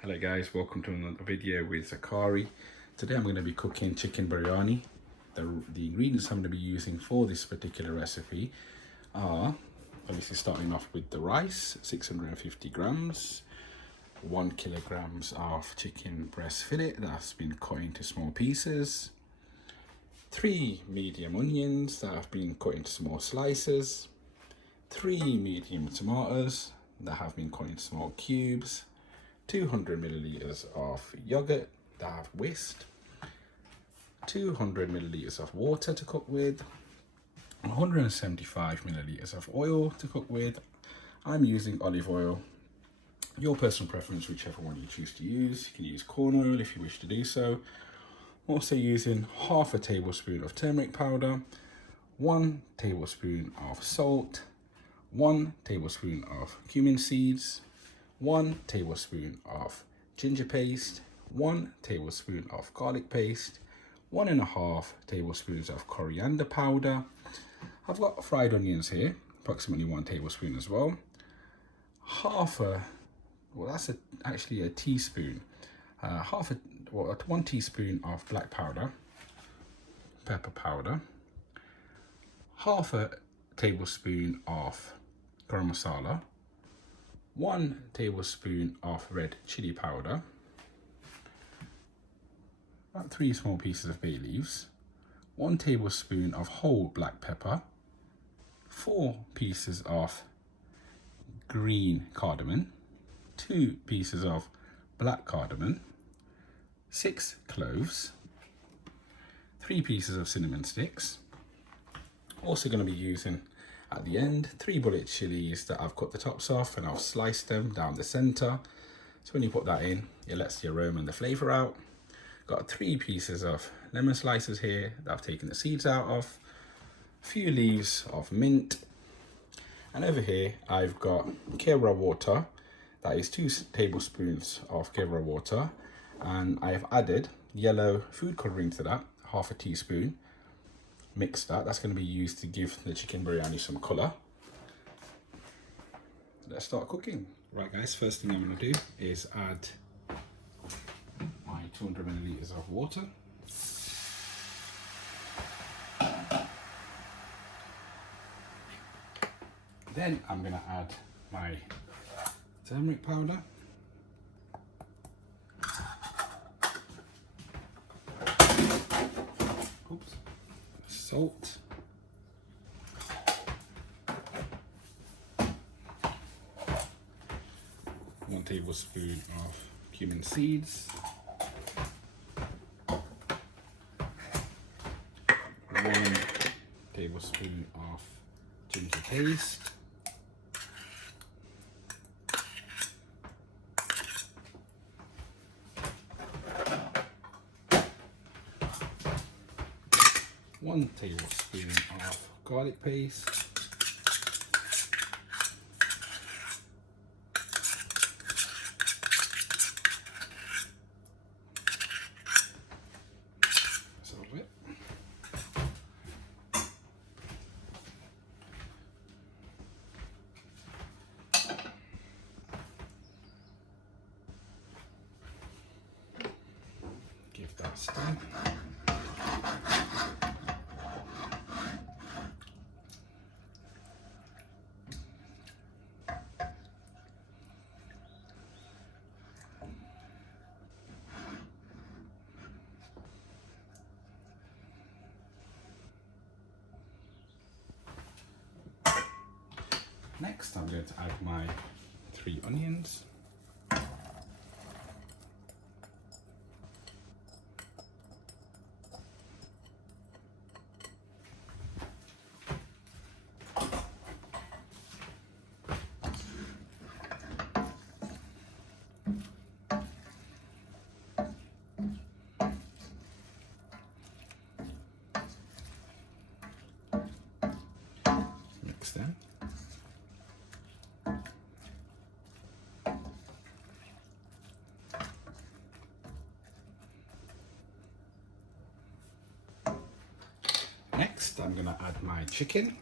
Hello guys, welcome to another video with Zachary. Today I'm going to be cooking chicken biryani. The ingredients I'm going to be using for this particular recipe are, obviously starting off with the rice, 650 grams, 1 kilograms of chicken breast fillet that's been cut into small pieces, 3 medium onions that have been cut into small slices, 3 medium tomatoes that have been cut into small cubes, 200 milliliters of yogurt that I've whisked, 200 milliliters of water to cook with, 175 milliliters of oil to cook with. I'm using olive oil. Your personal preference, whichever one you choose to use. You can use corn oil if you wish to do so. I'm also using half a tablespoon of turmeric powder, 1 tablespoon of salt, 1 tablespoon of cumin seeds, 1 tablespoon of ginger paste, 1 tablespoon of garlic paste, 1.5 tablespoons of coriander powder. I've got fried onions here, approximately 1 tablespoon as well. Actually a teaspoon. 1 teaspoon of black pepper powder, half a tablespoon of Garam Masala, 1 tablespoon of red chili powder, about 3 small pieces of bay leaves, 1 tablespoon of whole black pepper, 4 pieces of green cardamom, 2 pieces of black cardamon, 6 cloves, 3 pieces of cinnamon sticks. Also going to be using at the end 3 bullet chillies that I've cut the tops off and I've sliced them down the center. So when you put that in, it lets the aroma and the flavor out. Got 3 pieces of lemon slices here that I've taken the seeds out of, a few leaves of mint, and over here I've got Kewra water. That is 2 tablespoons of Kewra water, and I have added yellow food coloring to that, half a teaspoon. Mix that. That's going to be used to give the chicken biryani some color. Let's start cooking. Right guys, first thing I'm going to do is add my 200 milliliters of water. Then I'm going to add my turmeric powder, salt, one tablespoon of cumin seeds, 1 tablespoon of ginger paste, 1 tablespoon of garlic paste, that's all of it. Give that a stir. Next, I'm going to add my 3 onions. Mix them. Next, I'm going to add my chicken.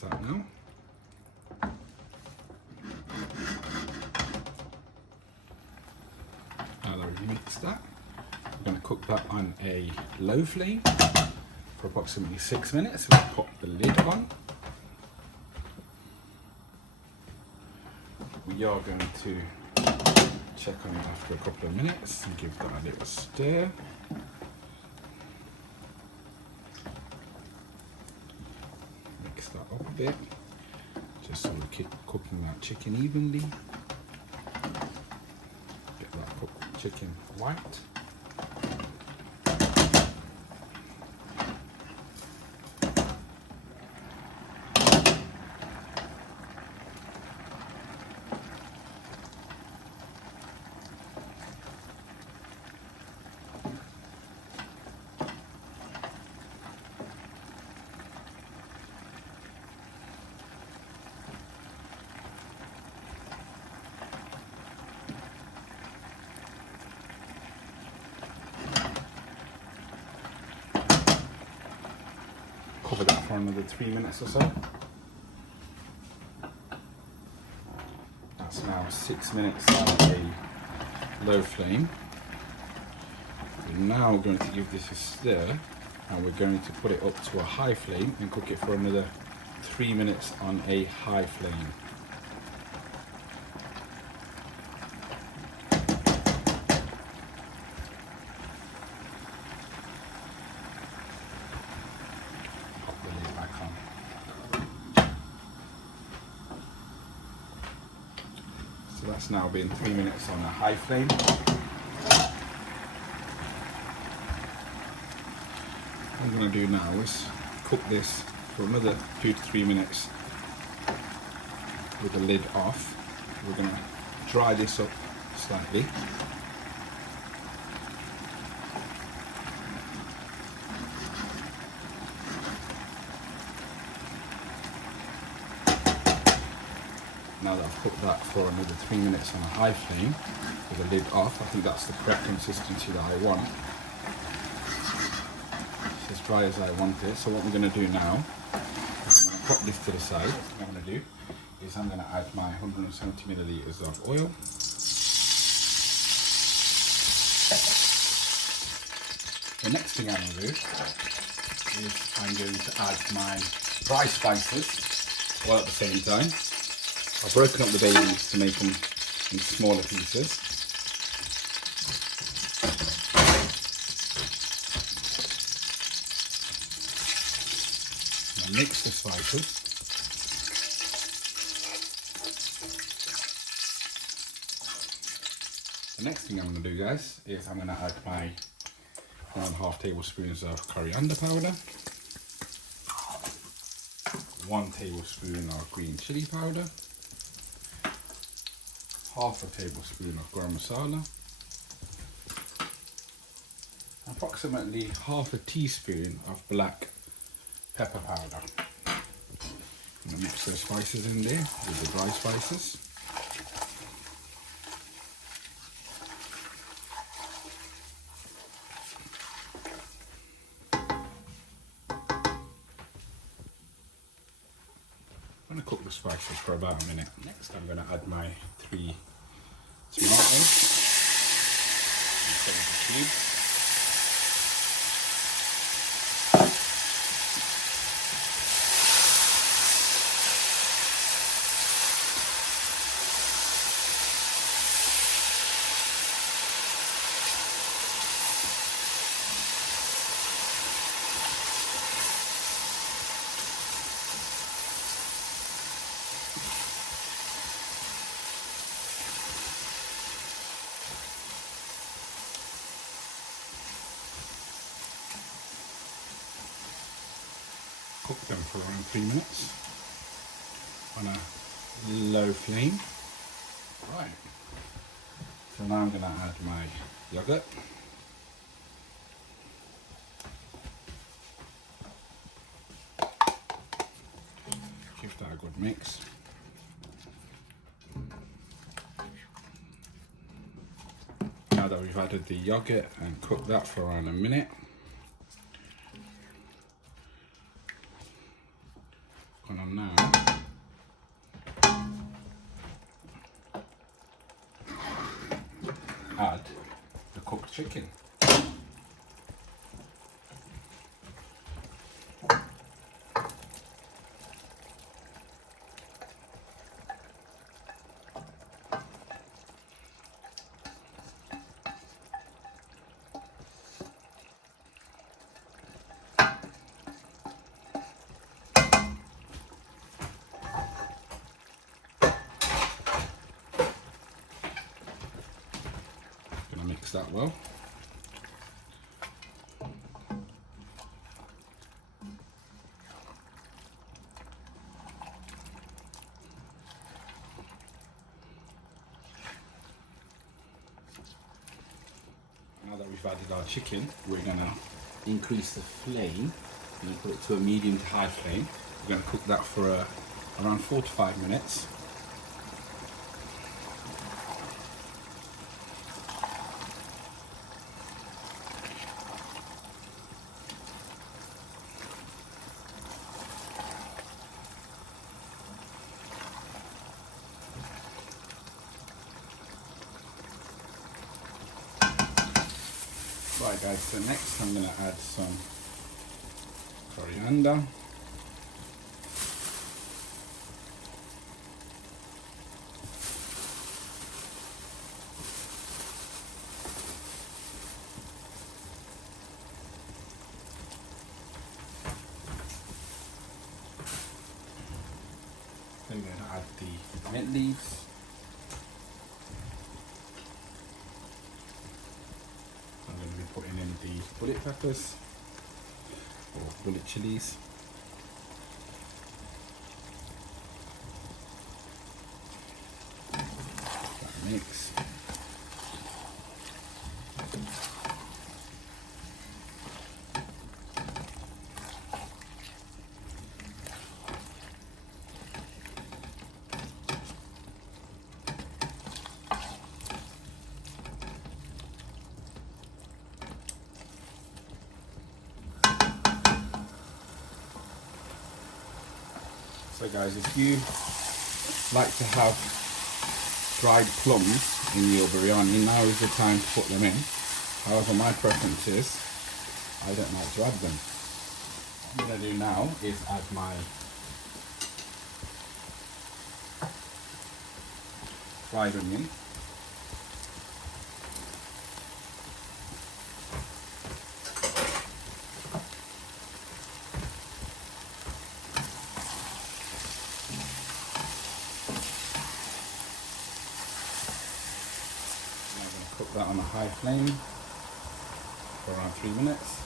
that now. Now that we've mixed that, we're going to cook that on a low flame for approximately 6 minutes. We'll pop the lid on. We are going to check on it after a couple of minutes and give that a little stir. Mix that up a bit, just so we keep cooking that chicken evenly. Get that cooked chicken white. Cover that for another 3 minutes or so. That's now 6 minutes on a low flame. We're now going to give this a stir, and we're going to put it up to a high flame and cook it for another 3 minutes on a high flame. So that's now been 3 minutes on a high flame. What I'm going to do now is cook this for another 2 to 3 minutes with the lid off. We're going to dry this up slightly. Now that I've cooked that for another 3 minutes on a high flame with the lid off, I think that's the correct consistency that I want. It's as dry as I want it. So what I'm going to do now is I'm going to pop this to the side. What I'm going to do is I'm going to add my 170 milliliters of oil. The next thing I'm going to do is I'm going to add my dry spices all at the same time. I've broken up the bay leaves to make them in smaller pieces. Now mix the spices. The next thing I'm going to do, guys, is I'm going to add my 1.5 tablespoons of coriander powder, 1 tablespoon of green chili powder, 1/2 tablespoon of Garam Masala, approximately 1/2 teaspoon of black pepper powder. I'm going to mix those spices in there with the dry spices. I'm going to cook the spices for about a minute. Next I'm going to add my 3 tomatoes instead of the cubes. Cook them for around 3 minutes on a low flame. Right, so now I'm going to add my yogurt. Give that a good mix. Now that we've added the yogurt and cooked that for around a minute, now chicken. Mix that well. Now that we've added our chicken, we're going to increase the flame. We're going to put it to a medium to high flame. We're going to cook that for around 4 to 5 minutes. Right guys, so next I'm going to add some coriander. Then we're going to add the mint leaves. I'm going to be putting in the bullet peppers or bullet chillies. That mix. So guys, if you like to have dried plums in your biryani, now is the time to put them in. However, my preference is, I don't like to add them. What I'm going to do now is add my fried onion. Cook that on a high flame for around 3 minutes.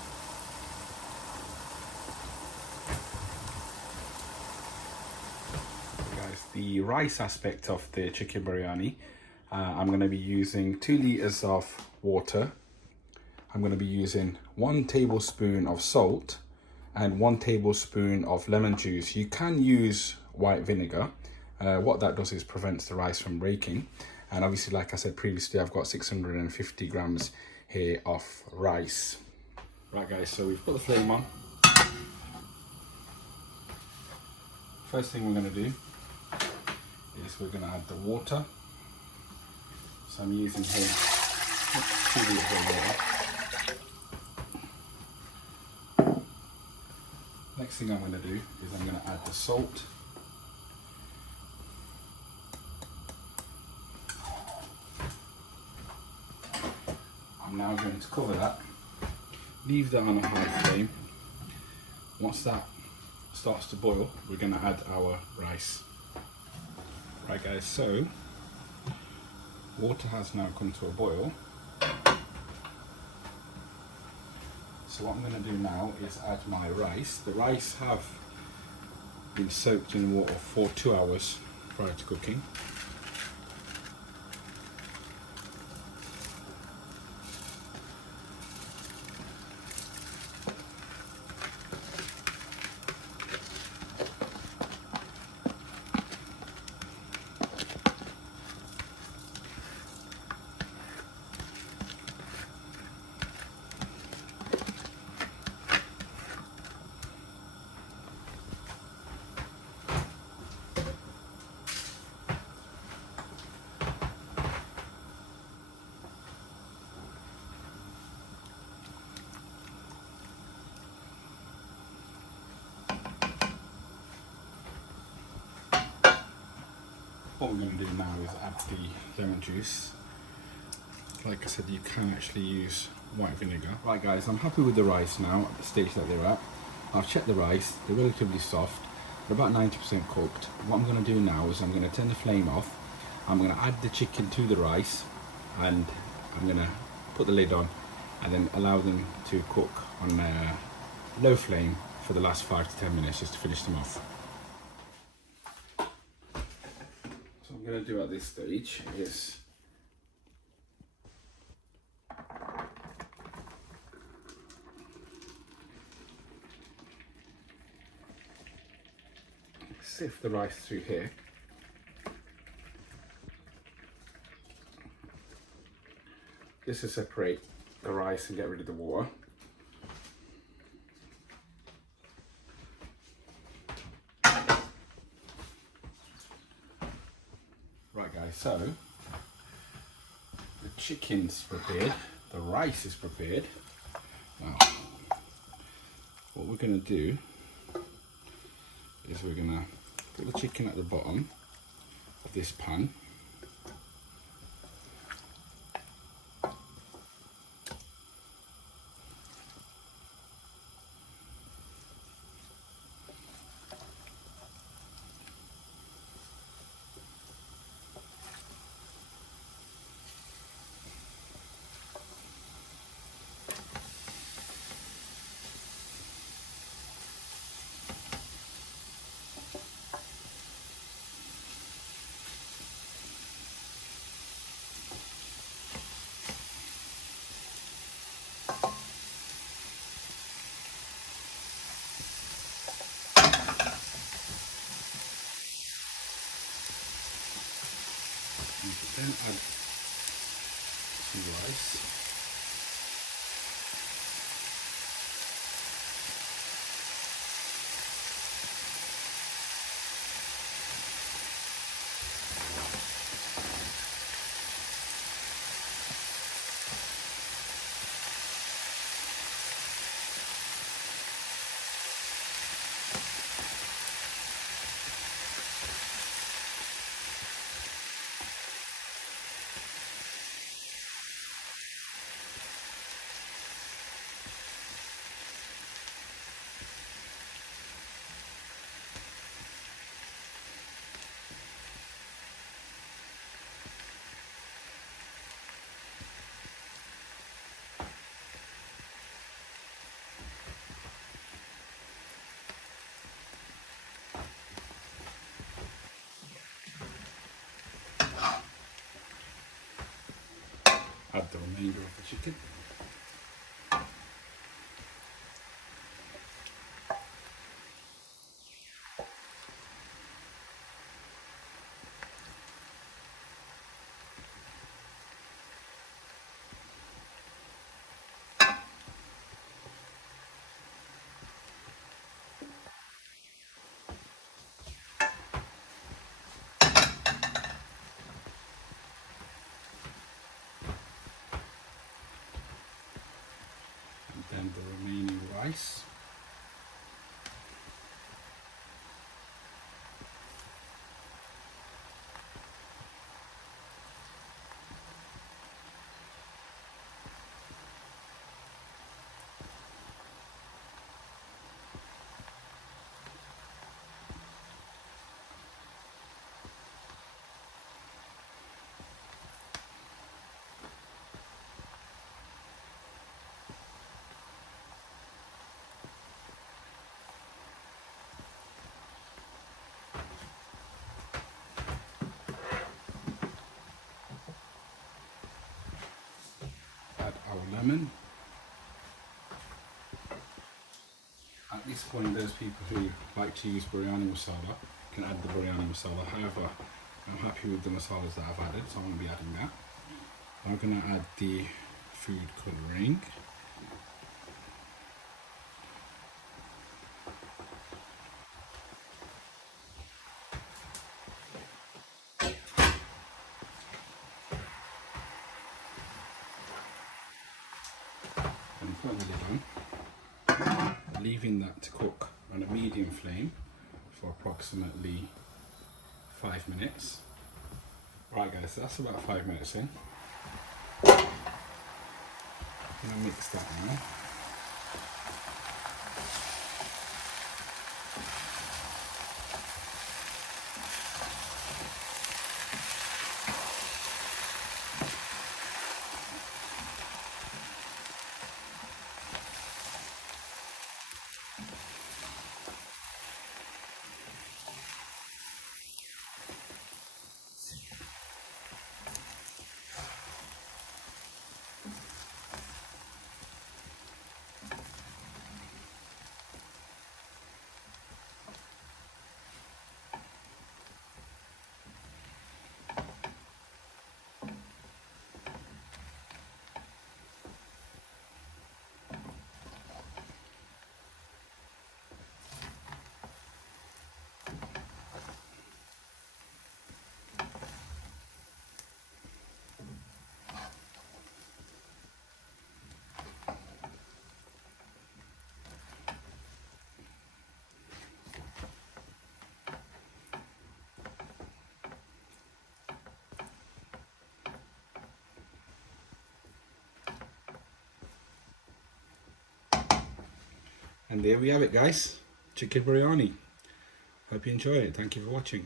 Guys, the rice aspect of the chicken biryani, I'm going to be using 2 liters of water. I'm going to be using 1 tablespoon of salt and 1 tablespoon of lemon juice. You can use white vinegar. What that does is prevents the rice from breaking. And obviously, like I said previously, I've got 650 grams here of rice. Right guys, so we've put the flame on. First thing we're going to do is we're going to add the water. So I'm using here 2 liters of water. Next thing I'm going to do is I'm going to add the salt. I'm now going to cover that, leave that on a high flame. Once that starts to boil, we're going to add our rice. Right guys, so water has now come to a boil. So what I'm going to do now is add my rice. The rice have been soaked in water for 2 hours prior to cooking. What we're going to do now is add the lemon juice. Like I said, you can actually use white vinegar. Right guys, I'm happy with the rice now at the stage that they're at. I've checked the rice, they're relatively soft, they're about 90% cooked. What I'm going to do now is I'm going to turn the flame off. I'm going to add the chicken to the rice and I'm going to put the lid on and then allow them to cook on a low flame for the last 5 to 10 minutes just to finish them off. So what I'm going to do at this stage is sift the rice through here. This will separate the rice and get rid of the water. Right guys, so the chicken's prepared, the rice is prepared. Now, what we're going to do is we're going to put the chicken at the bottom of this pan. Then add some rice. Add the remainder of the chicken. And the remaining rice. Lemon. At this point, those people who like to use biryani masala can add the biryani masala. However, I'm happy with the masalas that I've added, so I'm going to be adding that. I'm going to add the food colouring. And put the lid on, leaving that to cook on a medium flame for approximately 5 minutes. Right guys, so that's about 5 minutes in. I'm gonna mix that now. And there we have it guys, chicken biryani. Hope you enjoy it. Thank you for watching.